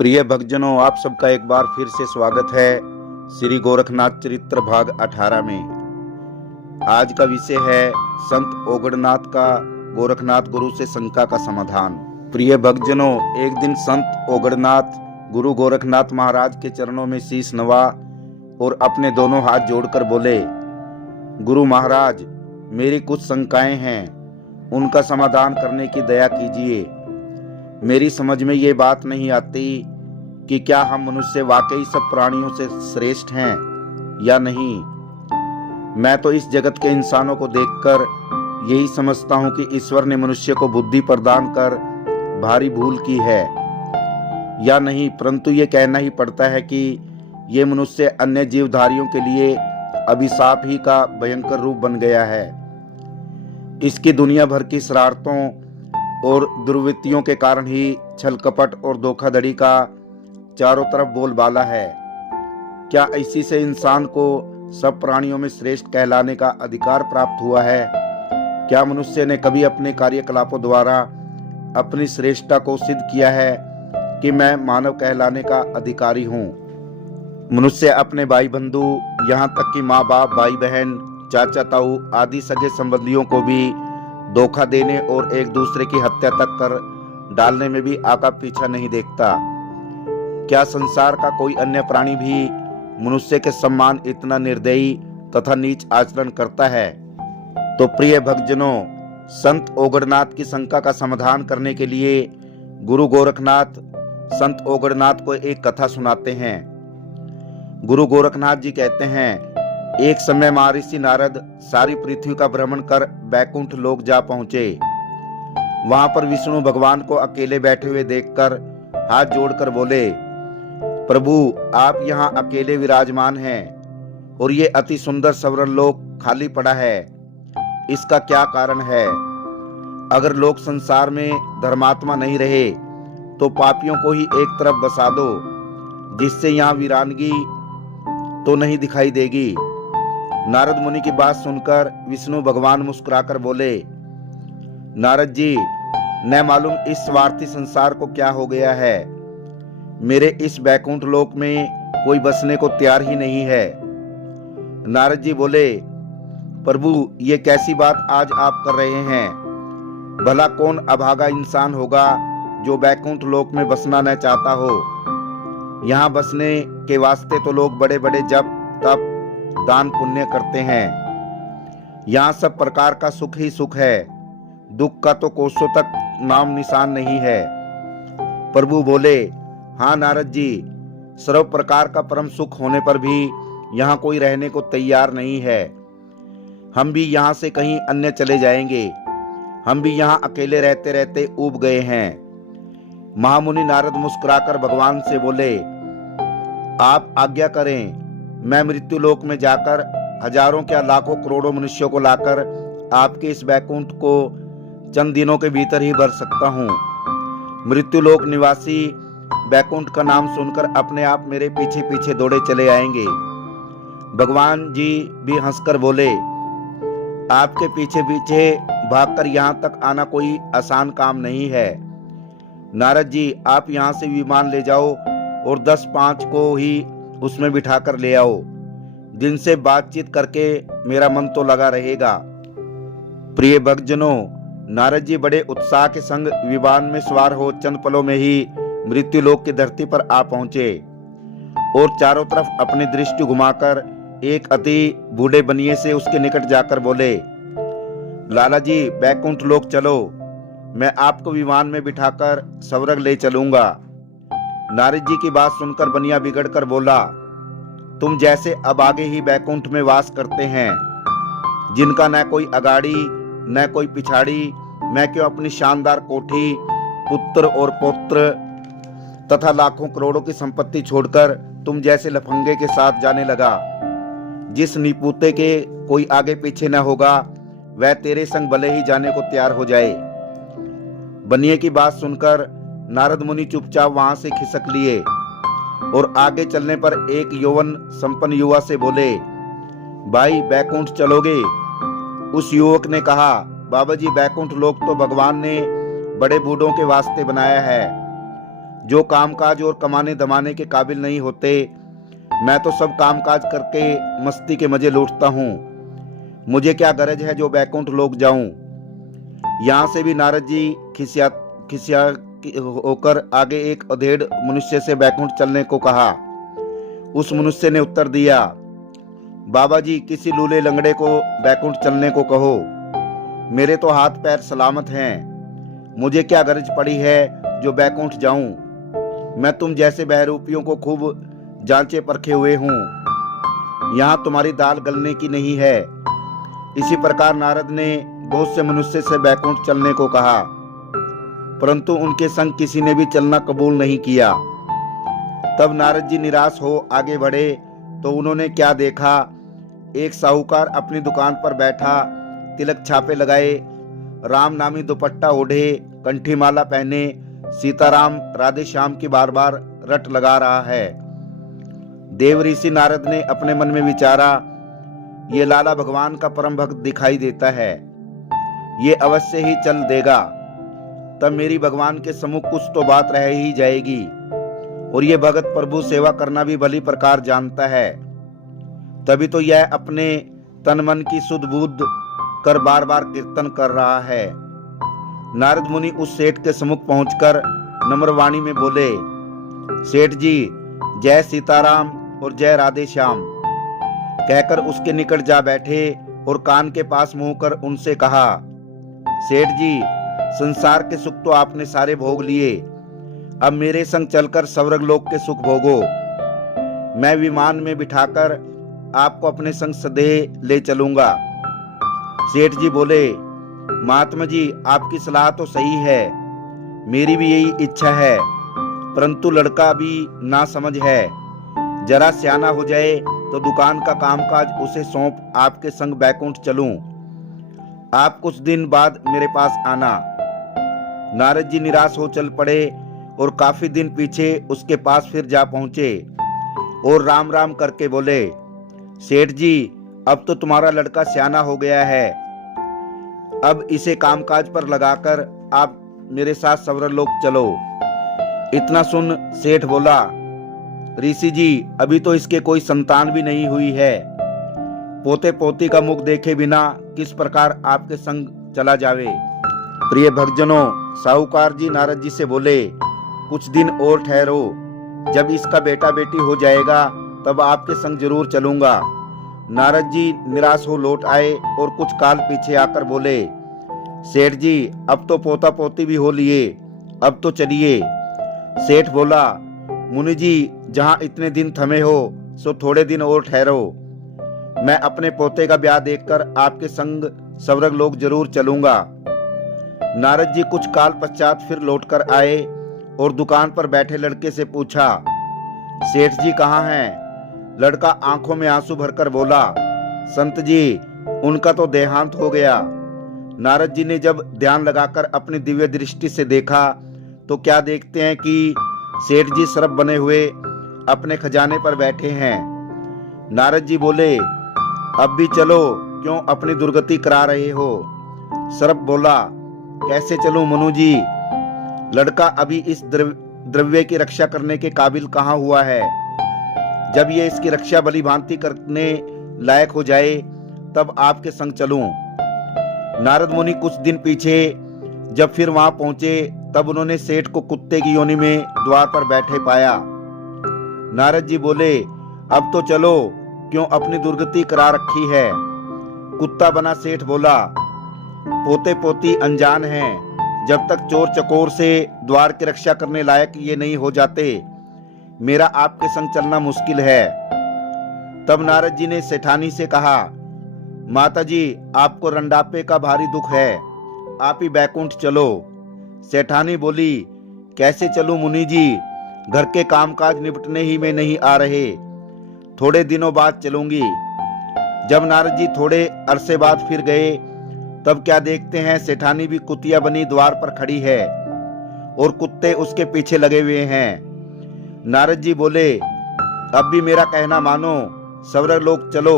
प्रिय भक्तजनों, आप सबका एक बार फिर से स्वागत है श्री गोरखनाथ चरित्र भाग 18 में। आज का विषय है संत ओगड़नाथ का गोरखनाथ गुरु से शंका का समाधान। प्रिय भक्तजनों, एक दिन संत ओगड़नाथ गुरु गोरखनाथ महाराज के चरणों में शीश नवा और अपने दोनों हाथ जोड़कर बोले, गुरु महाराज, मेरी कुछ शंकाएं हैं, उनका समाधान करने की दया कीजिए। मेरी समझ में ये बात नहीं आती कि क्या हम मनुष्य वाकई सब प्राणियों से श्रेष्ठ हैं या नहीं। मैं तो इस जगत के इंसानों को देखकर यही समझता हूँ कि ईश्वर ने मनुष्य को बुद्धि प्रदान कर भारी भूल की है या नहीं, परंतु ये कहना ही पड़ता है कि ये मनुष्य अन्य जीवधारियों के लिए अभिशाप ही का भयंकर रूप बन गया है। इसकी दुनिया भर की शरारतों और दुर्वृत्तियों के कारण ही छल कपट और धोखाधड़ी का चारों तरफ बोलबाला है। क्या इसी से इंसान को सब प्राणियों में श्रेष्ठ कहलाने का अधिकार प्राप्त हुआ है? क्या मनुष्य ने कभी अपने कार्यकलापों द्वारा अपनी श्रेष्ठता को सिद्ध किया है कि मैं मानव कहलाने का अधिकारी हूँ? मनुष्य अपने भाई बंधु, यहाँ तक कि माँ बाप, भाई बहन, चाचा ताऊ आदि सगे संबंधियों को भी धोखा देने और एक दूसरे की हत्या तक कर डालने में भी आका पीछा नहीं देखता। क्या संसार का कोई अन्य प्राणी भी मनुष्य के सम्मान इतना निर्दयी तथा नीच आचरण करता है? तो प्रिय भक्तजनों, संत ओगड़नाथ की शंका का समाधान करने के लिए गुरु गोरखनाथ संत ओगड़नाथ को एक कथा सुनाते हैं। गुरु गोरखनाथ जी कहते हैं, एक समय महर्षि नारद सारी पृथ्वी का भ्रमण कर बैकुंठ लोक जा पहुंचे। वहां पर विष्णु भगवान को अकेले बैठे हुए देखकर हाथ जोड़कर बोले, प्रभु, आप यहाँ अकेले विराजमान हैं और ये अति सुंदर सवरन लोक खाली पड़ा है, इसका क्या कारण है? अगर लोक संसार में धर्मात्मा नहीं रहे तो पापियों को ही एक तरफ बसा दो, जिससे यहाँ वीरानगी तो नहीं दिखाई देगी। नारद मुनि की बात सुनकर विष्णु भगवान मुस्कुराकर बोले, नारद जी, न मालूम इस स्वार्थी संसार को क्या हो गया है। मेरे इस बैकुंठ लोक में कोई बसने को तैयार ही नहीं है। नारद जी बोले, प्रभु, ये कैसी बात आज आप कर रहे हैं? भला कौन अभागा इंसान होगा जो बैकुंठ लोक में बसना न चाहता हो? यहाँ बसने के वास्ते तो लोग बड़े बड़े जप तप दान पुण्य करते हैं। यहाँ सब प्रकार का सुख ही सुख है, दुख का तो कोसों तक नाम निशान नहीं है। प्रभु बोले, हाँ नारद जी, सर्व प्रकार का परम सुख होने पर भी यहाँ कोई रहने को तैयार नहीं है। हम भी यहाँ से कहीं अन्य चले जाएंगे। हम भी यहाँ अकेले रहते रहते ऊब गए हैं। महामुनि नारद मुस्कुराकर भगवान से बोले, आप आज्ञा करें, मैं मृत्यु लोक में जाकर हजारों क्या लाखों करोड़ों मनुष्यों को लाकर आपके इस बैकुंठ को चंद दिनों के भीतर ही भर सकता हूँ। मृत्यु लोक निवासी बैकुंठ का नाम सुनकर अपने आप मेरे पीछे पीछे दौड़े चले आएंगे। भगवान जी भी हंसकर बोले, आपके पीछे पीछे भागकर यहाँ तक आना कोई आसान काम नहीं है। नारद जी, आप यहाँ से विमान ले जाओ और 10-5 को ही उसमें बिठाकर ले आओ, जिनसे बातचीत करके मेरा मन तो लगा रहेगा। प्रिय भक्तजनों, नारद जी बड़े उत्साह के संग विमान में सवार हो चंद पलों में ही मृत्यु लोक की धरती पर आ पहुंचे और चारों तरफ अपनी दृष्टि घुमाकर एक अति बूढ़े बनिए से उसके निकट जाकर बोले, लाला जी, बैकुंठ लोक चलो, मैं आपको विमान में बिठाकर स्वर्ग ले चलूंगा। नारद जी की बात सुनकर बनिया बिगड़कर बोला, तुम जैसे अब आगे ही बैकुंठ में वास करते हैं, जिनका न कोई अगाड़ी न कोई पिछाड़ी, मैं क्यों अपनी शानदार कोठी, पुत्र और पौत्र तथा लाखों करोड़ों की संपत्ति छोड़कर तुम जैसे लफंगे के साथ जाने लगा? जिस निपुते के कोई आगे पीछे न होगा, वह तेरे संग भले ही जाने को तैयार हो जाए। बनिए की बात सुनकर नारद मुनि चुपचाप वहां से खिसक लिए और आगे चलने पर एक यौवन संपन्न युवा से बोले, भाई, बैकुंठ चलोगे? उस युवक ने कहा, बाबा जी, बैकुंठ लोक तो भगवान ने बड़े बूढ़ों के वास्ते बनाया है। जो कामकाज और कमाने दमाने के काबिल नहीं होते। मैं तो सब कामकाज करके मस्ती के मजे लूटता हूँ। मुझे क्या गरज है जो बैकुंठ लोक जाऊं। यहाँ से भी नारद जी खिसिया होकर आगे एक अधेड़ मनुष्य से बैकुंठ चलने को कहा। उस मनुष्य ने उत्तर दिया, बाबा जी किसी लूले लंगड़े को बैकुंठ चलने को कहो। मेरे तो हाथ पैर सलामत हैं। मुझे क्या गरज पड़ी है जो बैकुंठ जाऊं। मैं तुम जैसे बहरूपियों को खूब जांचे परखे हुए हूँ। यहाँ तुम्हारी दाल गलने की नहीं है। इसी प्रकार नारद ने बहुत से मनुष्य से बैकुंठ चलने को कहा, परंतु उनके संग किसी ने भी चलना कबूल नहीं किया। तब नारद जी निराश हो आगे बढ़े तो उन्होंने क्या देखा, एक साहूकार अपनी दुकान पर बैठा, तिलक छापे लगाए, राम नामी दुपट्टा ओढ़े, कंठी माला पहने, सीताराम राधे श्याम की बार बार रट लगा रहा है। देव ऋषि नारद ने अपने मन में विचारा, ये लाला भगवान का परम भक्त दिखाई देता है, ये अवश्य ही चल देगा। तब मेरी भगवान के सम्मुख कुछ तो बात रह ही जाएगी। और ये भगत प्रभु सेवा करना भी भली प्रकार जानता है, तभी तो यह अपने तन मन की सुध बुध कर बार बार कीर्तन कर रहा है। नारद मुनि उस सेठ के सम्मुख पहुंचकर नम्र वाणी में बोले, सेठ जी जय सीताराम और जय राधे श्याम। कहकर उसके निकट जा बैठे और कान के पास मुंह कर उनसे कहा, सेठ जी संसार के सुख तो आपने सारे भोग लिए, अब मेरे संग चलकर स्वर्ग लोक के सुख भोगो। मैं विमान में बिठाकर आपको अपने संग सदेह ले चलूंगा। सेठ जी बोले, महात्मा जी आपकी सलाह तो सही है, मेरी भी यही इच्छा है, परंतु लड़का भी ना समझ है। जरा सियाना हो जाए तो दुकान का कामकाज उसे सौंप आपके संग बैकुंठ चलूं। आप कुछ दिन बाद मेरे पास आना। नारद जी निराश हो चल पड़े और काफी दिन पीछे उसके पास फिर जा पहुंचे और राम राम करके बोले, सेठ जी अब तो तुम्हारा लड़का सियाना हो गया है, अब इसे कामकाज पर लगाकर आप मेरे साथ स्वर्गलोक चलो। इतना सुन सेठ बोला, ऋषि जी अभी तो इसके कोई संतान भी नहीं हुई है, पोते पोती का मुख देखे बिना किस प्रकार आपके संग चला जावे। प्रिय भक्तजनों, साहूकार जी नारद जी से बोले, कुछ दिन और ठहरो, जब इसका बेटा बेटी हो जाएगा तब आपके संग जरूर चलूंगा। नारद जी निराश हो लौट आए और कुछ काल पीछे आकर बोले, सेठ जी अब तो पोता पोती भी हो लिए, अब तो चलिए। सेठ बोला, मुनि जी जहां इतने दिन थमे हो सो थोड़े दिन और ठहरो, मैं अपने पोते का ब्याह देखकर आपके संग स्वर्ग लोक जरूर चलूंगा। नारद जी कुछ काल पश्चात फिर लौटकर आए और दुकान पर बैठे लड़के से पूछा, सेठ जी कहाँ हैं? लड़का आंखों में आंसू भरकर बोला, संत जी उनका तो देहांत हो गया। नारद जी ने जब ध्यान लगाकर अपनी दिव्य दृष्टि से देखा तो क्या देखते हैं कि सेठ जी सरप बने हुए अपने खजाने पर बैठे हैं। नारद जी बोले, अब भी चलो, क्यों अपनी दुर्गति करा रहे हो? सरप बोला, कैसे चलूं मनु जी, लड़का अभी इस द्रव्य की रक्षा करने के काबिल कहाँ हुआ है। जब ये इसकी रक्षा भली भांति करने लायक हो जाए तब आपके संग चलूं। नारद मुनि कुछ दिन पीछे जब फिर वहां पहुंचे तब उन्होंने सेठ को कुत्ते की योनि में द्वार पर बैठे पाया। नारद जी बोले, अब तो चलो, क्यों अपनी दुर्गति करा रखी है। कुत्ता बना सेठ बोला, पोते पोती अनजान हैं, जब तक चोर चकोर से द्वार की रक्षा करने लायक ये नहीं हो जाते, मेरा आपके संग चलना मुश्किल है। तब नारद जी ने सेठानी से कहा, माता जी आपको रंडापे का भारी दुख है, आप ही बैकुंठ चलो। सेठानी बोली, कैसे चलूं मुनि जी, घर के कामकाज निपटने ही में नहीं आ रहे, थोड़े दिनों बाद चलूंगी। जब नारद जी थोड़े अरसे बाद फिर गए तब क्या देखते हैं, सेठानी भी कुतिया बनी द्वार पर खड़ी है और कुत्ते उसके पीछे लगे हुए हैं। नारद जी बोले, अब भी मेरा कहना मानो, स्वर्ग लोक चलो।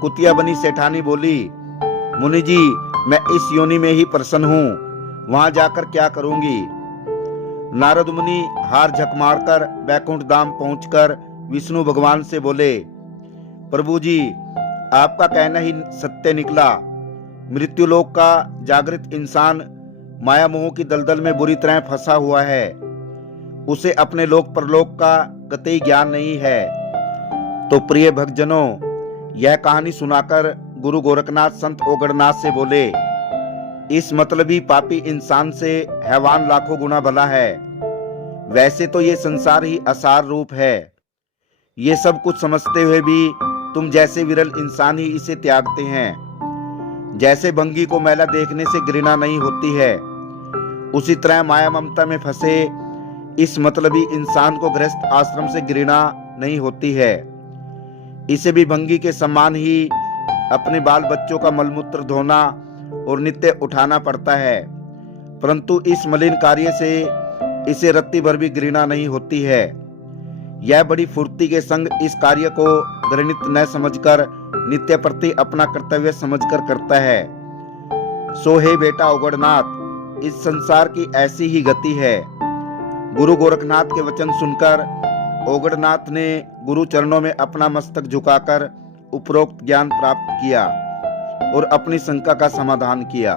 कुतिया बनी सेठानी बोली, मुनि जी मैं इस योनि में ही प्रसन्न हूँ, वहां जाकर क्या करूंगी। नारद मुनि हार झक मारकर बैकुंठ धाम पहुंचकर विष्णु भगवान से बोले, प्रभु जी, आपका कहना ही सत्य निकला। मृत्युलोक का जागृत इंसान माया मोह की दलदल में बुरी तरह फंसा हुआ है। उसे अपने लोक परलोक का कतई ज्ञान नहीं है। तो प्रिय भक्तजनों, यह कहानी सुनाकर गुरु गोरखनाथ संत ओगड़नाथ से बोले, इस मतलबी पापी इंसान से हैवान लाखों गुना भला है। वैसे तो ये संसार ही असार रूप है। ये सब कुछ समझते हुए भी तुम जैसे विरल इंसान ही इसे त्यागते हैं। जैसे भंगी को मैला देखने से घृणा नहीं होती है, उसी तरह माया ममता में फंसे इस मतलबी इंसान को गृहस्थ आश्रम से घृणा नहीं होती है। इसे भी भंगी के समान ही अपने बाल बच्चों का मलमूत्र धोना और नित्य उठाना पड़ता है, परंतु इस मलिन कार्य से इसे रत्ती भर भी घृणा नहीं होती है। यह बड़ी फुर्ती के संग इस कार्य को घृणित न समझकर नित्य प्रति अपना कर्तव्य समझकर करता है। सो हे बेटा ओगड़नाथ, इस संसार की ऐसी ही गति है। गुरु गोरखनाथ के वचन सुनकर ओगड़नाथ ने गुरु चरणों में अपना मस्तक झुकाकर उपरोक्त ज्ञान प्राप्त किया और अपनी शंका का समाधान किया।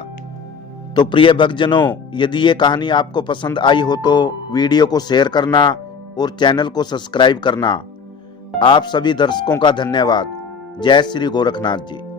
तो प्रिय भक्तजनों, यदि ये कहानी आपको पसंद आई हो तो वीडियो को शेयर करना और चैनल को सब्सक्राइब करना। आप सभी दर्शकों का धन्यवाद। जय श्री गोरखनाथ जी।